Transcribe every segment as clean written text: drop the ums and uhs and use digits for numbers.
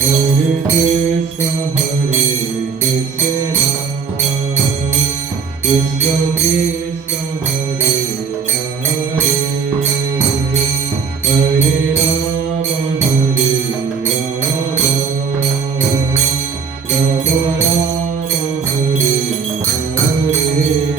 Hare Krishna, Krishna Krishna, Hare Hare, Hare Rama, Hare Rama, Rama Rama, Hare Hare.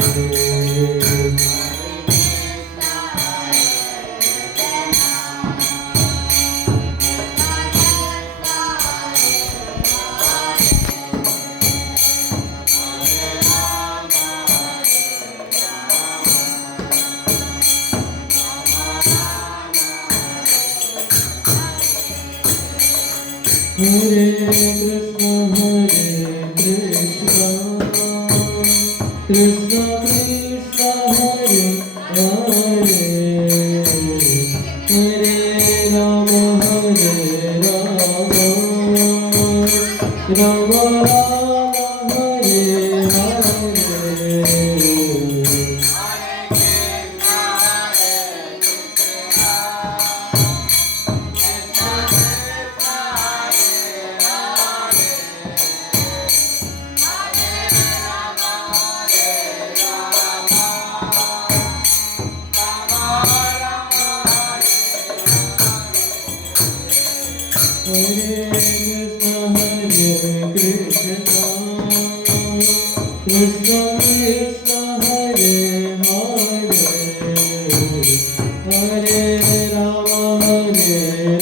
Hare Krishna, Krishna Krishna, Hare Hare, Hare Rama, Hare Rama, Rama Rama, Hare Hare. Hare Krishna, Krishna Krishna, Hare Hare, Hare Rama, Hare